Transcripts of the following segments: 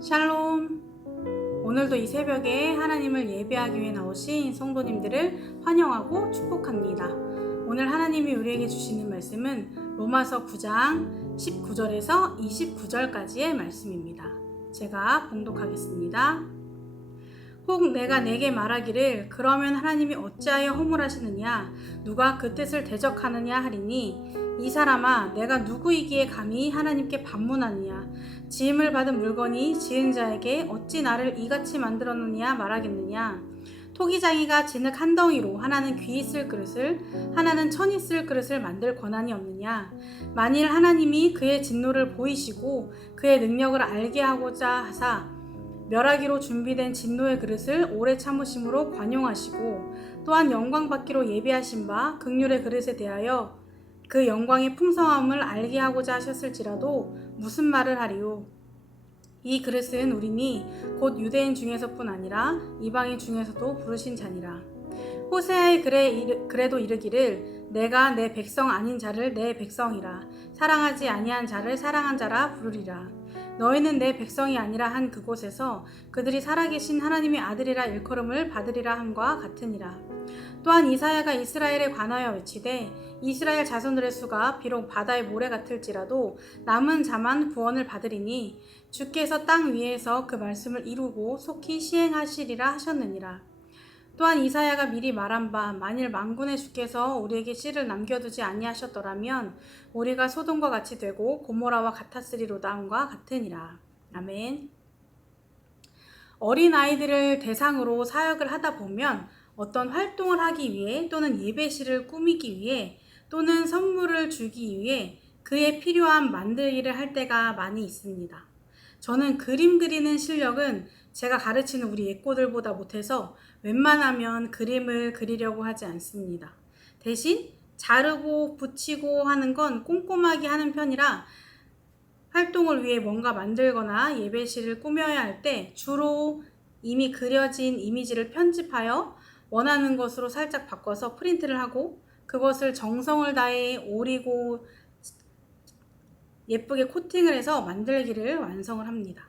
샬롬. 오늘도 이 새벽에 하나님을 예배하기 위해 나오신 성도님들을 환영하고 축복합니다. 오늘 하나님이 우리에게 주시는 말씀은 로마서 9장 19절에서 29절까지의 말씀입니다. 제가 봉독하겠습니다. 혹 내가 내게 말하기를 그러면 하나님이 어찌하여 허물하시느냐 누가 그 뜻을 대적하느냐 하리니 이 사람아 내가 누구이기에 감히 하나님께 반문하느냐 지음을 받은 물건이 지은 자에게 어찌 나를 이같이 만들었느냐 말하겠느냐 토기장이가 진흙 한 덩이로 하나는 귀 있을 그릇을 하나는 천 있을 그릇을 만들 권한이 없느냐 만일 하나님이 그의 진노를 보이시고 그의 능력을 알게 하고자 하사 멸하기로 준비된 진노의 그릇을 오래 참으심으로 관용하시고 또한 영광 받기로 예비하신 바 긍휼의 그릇에 대하여 그 영광의 풍성함을 알게 하고자 하셨을지라도 무슨 말을 하리요. 이 그릇은 우리니 곧 유대인 중에서뿐 아니라 이방인 중에서도 부르신 자니라. 호세아의 글에도 이르기를 내가 내 백성 아닌 자를 내 백성이라 사랑하지 아니한 자를 사랑한 자라 부르리라. 너희는 내 백성이 아니라 한 그곳에서 그들이 살아계신 하나님의 아들이라 일컬음을 받으리라 함과 같으니라. 또한 이사야가 이스라엘에 관하여 외치되 이스라엘 자손들의 수가 비록 바다의 모래 같을지라도 남은 자만 구원을 받으리니 주께서 땅 위에서 그 말씀을 이루고 속히 시행하시리라 하셨느니라. 또한 이사야가 미리 말한 바 만일 만군의 주께서 우리에게 씨를 남겨두지 아니하셨더라면 우리가 소돔과 같이 되고 고모라와 같았으리로다 함과 같으니라. 아멘. 어린아이들을 대상으로 사역을 하다 보면 어떤 활동을 하기 위해 또는 예배실을 꾸미기 위해 또는 선물을 주기 위해 그에 필요한 만들기를 할 때가 많이 있습니다. 저는 그림 그리는 실력은 제가 가르치는 우리 예꼬들보다 못해서 웬만하면 그림을 그리려고 하지 않습니다. 대신 자르고 붙이고 하는 건 꼼꼼하게 하는 편이라 활동을 위해 뭔가 만들거나 예배실을 꾸며야 할 때 주로 이미 그려진 이미지를 편집하여 원하는 것으로 살짝 바꿔서 프린트를 하고 그것을 정성을 다해 오리고 예쁘게 코팅을 해서 만들기를 완성을 합니다.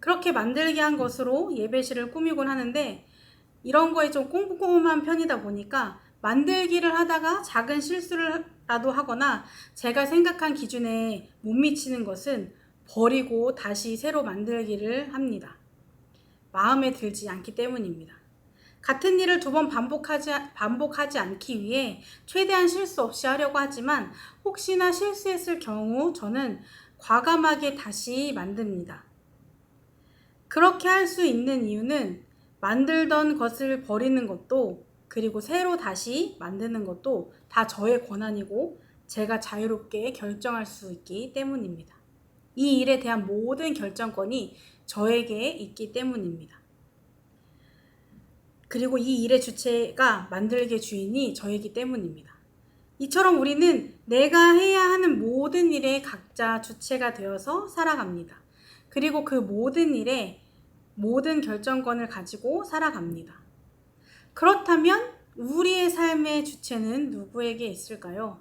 그렇게 만들게 한 것으로 예배실을 꾸미곤 하는데 이런 거에 좀 꼼꼼한 편이다 보니까 만들기를 하다가 작은 실수라도 하거나 제가 생각한 기준에 못 미치는 것은 버리고 다시 새로 만들기를 합니다. 마음에 들지 않기 때문입니다. 같은 일을 2번 반복하지 않기 위해 최대한 실수 없이 하려고 하지만 혹시나 실수했을 경우 저는 과감하게 다시 만듭니다. 그렇게 할 수 있는 이유는 만들던 것을 버리는 것도 그리고 새로 다시 만드는 것도 다 저의 권한이고 제가 자유롭게 결정할 수 있기 때문입니다. 이 일에 대한 모든 결정권이 저에게 있기 때문입니다. 그리고 이 일의 주체가 만들기의 주인이 저이기 때문입니다. 이처럼 우리는 내가 해야 하는 모든 일에 각자 주체가 되어서 살아갑니다. 그리고 그 모든 일에 모든 결정권을 가지고 살아갑니다. 그렇다면 우리의 삶의 주체는 누구에게 있을까요?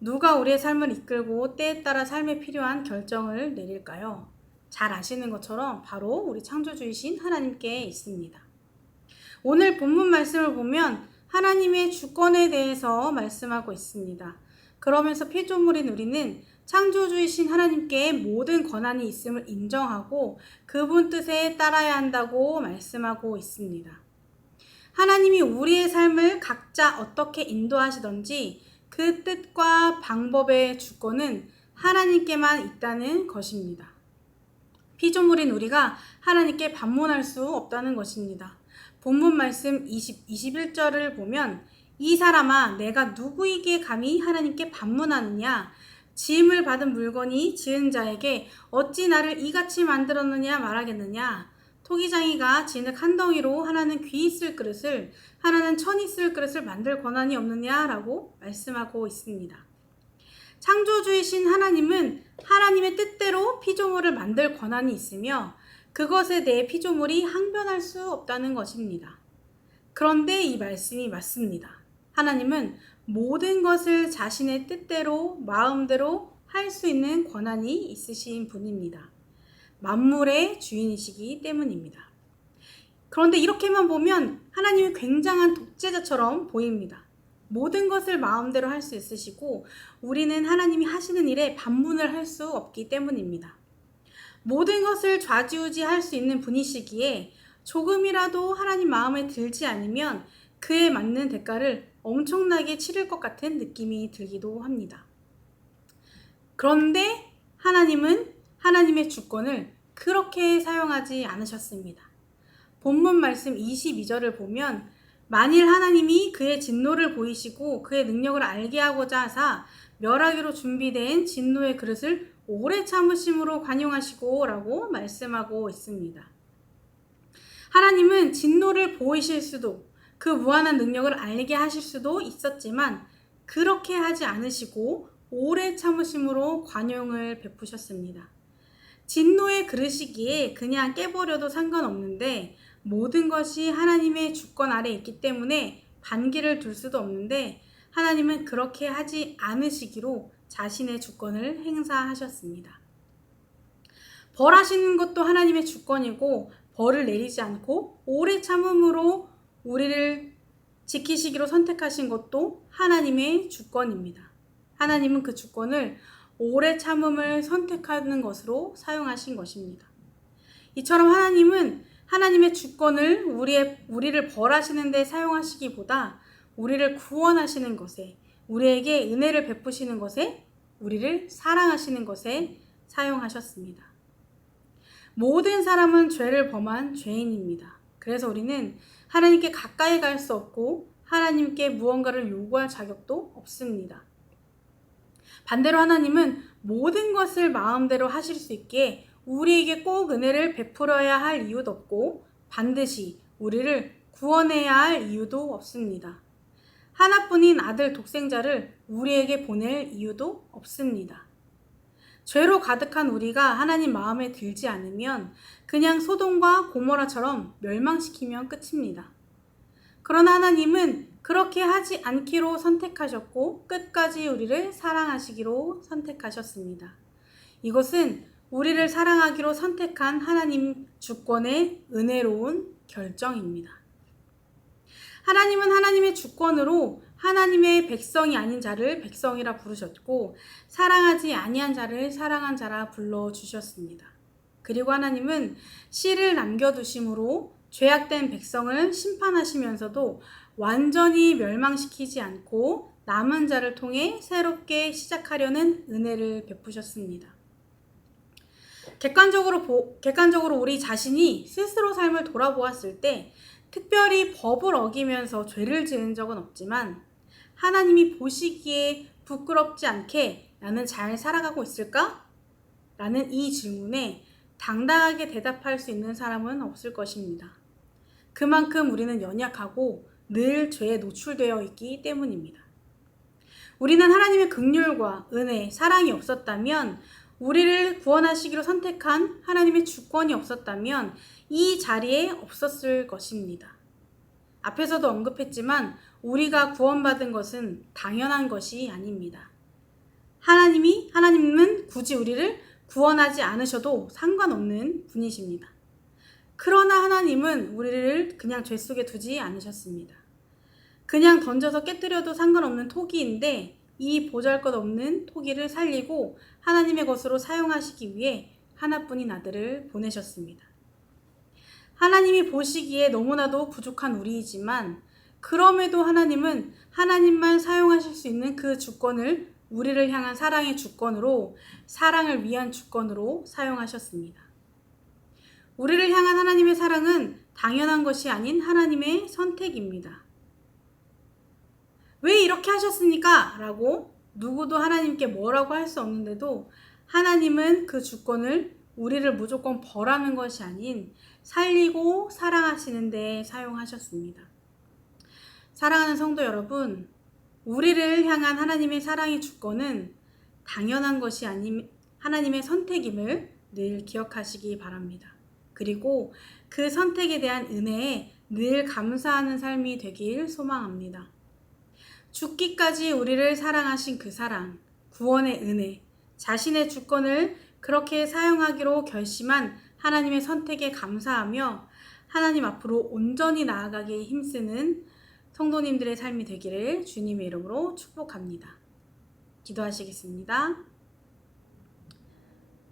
누가 우리의 삶을 이끌고 때에 따라 삶에 필요한 결정을 내릴까요? 잘 아시는 것처럼 바로 우리 창조주이신 하나님께 있습니다. 오늘 본문 말씀을 보면 하나님의 주권에 대해서 말씀하고 있습니다. 그러면서 피조물인 우리는 창조주이신 하나님께 모든 권한이 있음을 인정하고 그분 뜻에 따라야 한다고 말씀하고 있습니다. 하나님이 우리의 삶을 각자 어떻게 인도하시던지 그 뜻과 방법의 주권은 하나님께만 있다는 것입니다. 피조물인 우리가 하나님께 반문할 수 없다는 것입니다. 본문 말씀 21절을 보면 이 사람아 내가 누구이기에 감히 하나님께 반문하느냐 지음을 받은 물건이 지은 자에게 어찌 나를 이같이 만들었느냐 말하겠느냐 토기장이가 진흙 한 덩이로 하나는 귀 있을 그릇을 하나는 천 있을 그릇을 만들 권한이 없느냐라고 말씀하고 있습니다. 창조주이신 하나님은 하나님의 뜻대로 피조물을 만들 권한이 있으며 그것에 대해 피조물이 항변할 수 없다는 것입니다. 그런데 이 말씀이 맞습니다. 하나님은 모든 것을 자신의 뜻대로 마음대로 할 수 있는 권한이 있으신 분입니다. 만물의 주인이시기 때문입니다. 그런데 이렇게만 보면 하나님이 굉장한 독재자처럼 보입니다. 모든 것을 마음대로 할 수 있으시고 우리는 하나님이 하시는 일에 반문을 할 수 없기 때문입니다. 모든 것을 좌지우지할 수 있는 분이시기에 조금이라도 하나님 마음에 들지 않으면 그에 맞는 대가를 엄청나게 치를 것 같은 느낌이 들기도 합니다. 그런데 하나님은 하나님의 주권을 그렇게 사용하지 않으셨습니다. 본문 말씀 22절을 보면 만일 하나님이 그의 진노를 보이시고 그의 능력을 알게 하고자 하사 멸하기로 준비된 진노의 그릇을 오래 참으심으로 관용하시고 라고 말씀하고 있습니다. 하나님은 진노를 보이실 수도 그 무한한 능력을 알게 하실 수도 있었지만 그렇게 하지 않으시고 오래 참으심으로 관용을 베푸셨습니다. 진노의 그릇이기에 그냥 깨버려도 상관없는데 모든 것이 하나님의 주권 아래 있기 때문에 반기를 둘 수도 없는데 하나님은 그렇게 하지 않으시기로 자신의 주권을 행사하셨습니다. 벌하시는 것도 하나님의 주권이고 벌을 내리지 않고 오래 참음으로 우리를 지키시기로 선택하신 것도 하나님의 주권입니다. 하나님은 그 주권을 오래 참음을 선택하는 것으로 사용하신 것입니다. 이처럼 하나님은 하나님의 주권을 우리를 벌하시는 데 사용하시기보다 우리를 구원하시는 것에, 우리에게 은혜를 베푸시는 것에, 우리를 사랑하시는 것에 사용하셨습니다. 모든 사람은 죄를 범한 죄인입니다. 그래서 우리는 하나님께 가까이 갈 수 없고 하나님께 무언가를 요구할 자격도 없습니다. 반대로 하나님은 모든 것을 마음대로 하실 수 있게 우리에게 꼭 은혜를 베풀어야 할 이유도 없고 반드시 우리를 구원해야 할 이유도 없습니다. 하나뿐인 아들 독생자를 우리에게 보낼 이유도 없습니다. 죄로 가득한 우리가 하나님 마음에 들지 않으면 그냥 소돔과 고모라처럼 멸망시키면 끝입니다. 그러나 하나님은 그렇게 하지 않기로 선택하셨고 끝까지 우리를 사랑하시기로 선택하셨습니다. 이것은 우리를 사랑하기로 선택한 하나님 주권의 은혜로운 결정입니다. 하나님은 하나님의 주권으로 하나님의 백성이 아닌 자를 백성이라 부르셨고 사랑하지 아니한 자를 사랑한 자라 불러주셨습니다. 그리고 하나님은 씨를 남겨두심으로 죄악된 백성을 심판하시면서도 완전히 멸망시키지 않고 남은 자를 통해 새롭게 시작하려는 은혜를 베푸셨습니다. 객관적으로 우리 자신이 스스로 삶을 돌아보았을 때 특별히 법을 어기면서 죄를 지은 적은 없지만 하나님이 보시기에 부끄럽지 않게 나는 잘 살아가고 있을까? 라는 이 질문에 당당하게 대답할 수 있는 사람은 없을 것입니다. 그만큼 우리는 연약하고 늘 죄에 노출되어 있기 때문입니다. 우리는 하나님의 긍휼과 은혜, 사랑이 없었다면 우리를 구원하시기로 선택한 하나님의 주권이 없었다면 이 자리에 없었을 것입니다. 앞에서도 언급했지만 우리가 구원받은 것은 당연한 것이 아닙니다. 하나님은 굳이 우리를 구원하지 않으셔도 상관없는 분이십니다. 그러나 하나님은 우리를 그냥 죄 속에 두지 않으셨습니다. 그냥 던져서 깨뜨려도 상관없는 토기인데 이 보잘것없는 토기를 살리고 하나님의 것으로 사용하시기 위해 하나뿐인 아들을 보내셨습니다. 하나님이 보시기에 너무나도 부족한 우리이지만 그럼에도 하나님은 하나님만 사용하실 수 있는 그 주권을 우리를 향한 사랑의 주권으로, 사랑을 위한 주권으로 사용하셨습니다. 우리를 향한 하나님의 사랑은 당연한 것이 아닌 하나님의 선택입니다. 왜 이렇게 하셨습니까? 라고 누구도 하나님께 뭐라고 할 수 없는데도 하나님은 그 주권을 우리를 무조건 벌하는 것이 아닌 살리고 사랑하시는 데 사용하셨습니다. 사랑하는 성도 여러분, 우리를 향한 하나님의 사랑의 주권은 당연한 것이 아닌 하나님의 선택임을 늘 기억하시기 바랍니다. 그리고 그 선택에 대한 은혜에 늘 감사하는 삶이 되길 소망합니다. 죽기까지 우리를 사랑하신 그 사랑, 구원의 은혜, 자신의 주권을 그렇게 사용하기로 결심한 하나님의 선택에 감사하며 하나님 앞으로 온전히 나아가기에 힘쓰는 성도님들의 삶이 되기를 주님의 이름으로 축복합니다. 기도하시겠습니다.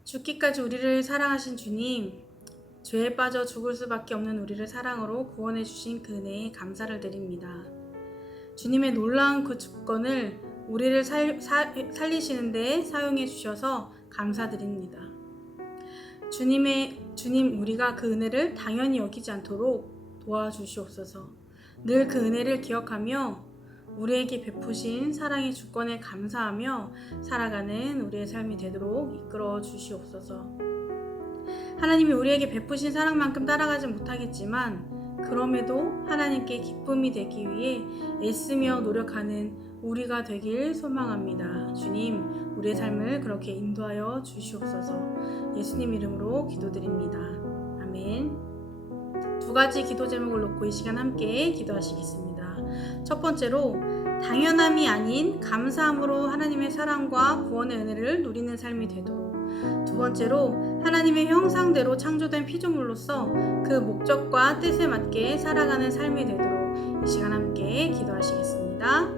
죽기까지 우리를 사랑하신 주님, 죄에 빠져 죽을 수밖에 없는 우리를 사랑으로 구원해 주신 그 은혜에 감사를 드립니다. 주님의 놀라운 그 주권을 우리를 살리시는 데 사용해 주셔서 감사드립니다. 주님, 우리가 그 은혜를 당연히 여기지 않도록 도와주시옵소서. 늘 그 은혜를 기억하며 우리에게 베푸신 사랑의 주권에 감사하며 살아가는 우리의 삶이 되도록 이끌어 주시옵소서. 하나님이 우리에게 베푸신 사랑만큼 따라가지 못하겠지만 그럼에도 하나님께 기쁨이 되기 위해 애쓰며 노력하는 우리가 되길 소망합니다. 주님, 우리의 삶을 그렇게 인도하여 주시옵소서. 예수님 이름으로 기도드립니다. 아멘. 두 가지 기도 제목을 놓고 이 시간 함께 기도하시겠습니다. 첫 번째로, 당연함이 아닌 감사함으로 하나님의 사랑과 구원의 은혜를 누리는 삶이 되도록. 두 번째로, 하나님의 형상대로 창조된 피조물로서 그 목적과 뜻에 맞게 살아가는 삶이 되도록 이 시간 함께 기도하시겠습니다.